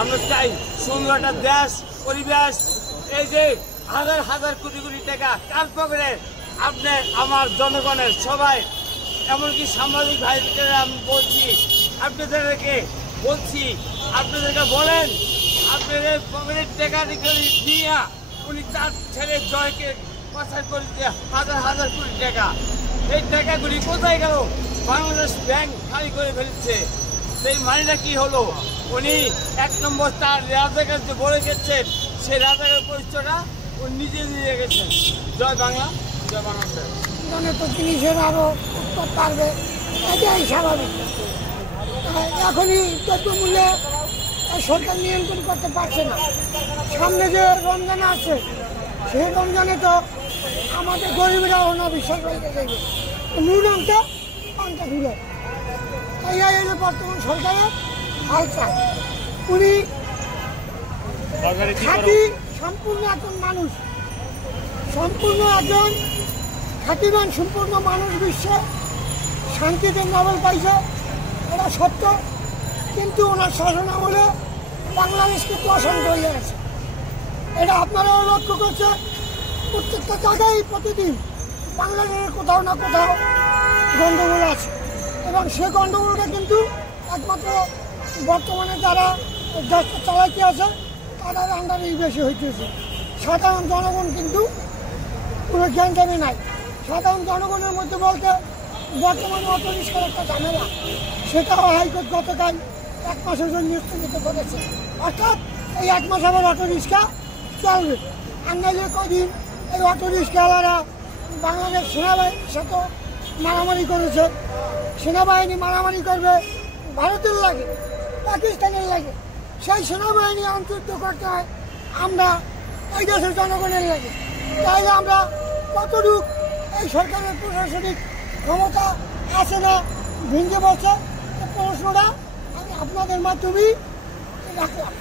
আমরা চাই সুন্দর একটা দেশ পরিবেশ। এই যে হাজার হাজার কোটি কোটি টাকা কার পকেটে আপনি আমার জনগণের সবাই, এমনকি সাংবাদিক ভাইদের আমি বলছি, আপনাদেরকে বলছি, আপনাদেরকে বলেন আপনাদের পকেটের টাকা নিয়ে উনি তার ছেলে জয়কে পাচার করে হাজার হাজার কোটি টাকা। এই টাকাগুলি কোথায় গেল? বাংলাদেশ ব্যাংক খালি করে ফেলছে। সেই মানিটা কি হলো? উনি 1 নম্বর তার রাজাকার যে বলে গেছেন, সেই রাজাকার পরিচয়টা উনি নিজে নিয়ে গেছেন। জয় বাংলা, জয় বাংলাদেশ। তো জিনিসের আরো উত্তর পারবে, এটাই স্বাভাবিক। এখনই দ্রব্যমূল্যে সরকার নিয়ন্ত্রণ করতে পারছে না। সামনে যে রমজান আছে, সেই রমজানে তো আমাদের গরিবরা অনাবিশ্বাস হয়ে যাবে, মূল অঙ্কে পান্তা ঘুরে। এই হলো বর্তমান সরকারের হালচাল। উনি খাঁটি সম্পূর্ণ একজন মানুষ, সম্পূর্ণ একজন খ্যাতিমান সম্পূর্ণ মানুষ। বিশ্বে শান্তিতে নোবেল পাইছে, এটা সত্য। কিন্তু ওনার শাসন আমলে বাংলাদেশ কিন্তু অশান্ত হয়ে আছে। এটা আপনারাও লক্ষ্য করছে। প্রত্যেকটা জায়গায় প্রতিদিন বাংলাদেশের কোথাও না কোথাও গণ্ডগোল আছে, এবং সে গণ্ডগোলটা কিন্তু একমাত্র বর্তমানে যারা দেশটা চালাইতে আছে তাদের আন্ডারেই বেশি হইতেছে। সাধারণ জনগণ কিন্তু পুরো জ্ঞানজামে নাই। সাধারণ জনগণের মধ্যে বলতে বর্তমানে অটো রিক্সার একটা ঝামেলা, সেটাও হাইকোর্ট গতকাল 1 মাসের জন্য স্থগিত করেছে। অর্থাৎ এই 1 মাস আবার অটো রিক্সা চলবে। আর নাইলে কদিন এই অটো রিক্সাওয়ালারা বাংলাদেশ সেনাবাহিনীর সাথে মারামারি করেছে। সেনাবাহিনী মারামারি করবে ভারতের লাগে, পাকিস্তানের লাগে। সেই সেনাবাহিনী অন্তর্ভুক্ত করতে হয় আমরা এই দেশের জনগণের লাগে। তাইলে আমরা কতটুকু এই সরকারের প্রশাসনিক ক্ষমতা আছে না ভেঙে বসে, প্রশ্নটা আমি আপনাদের মাধ্যমেই রাখলাম।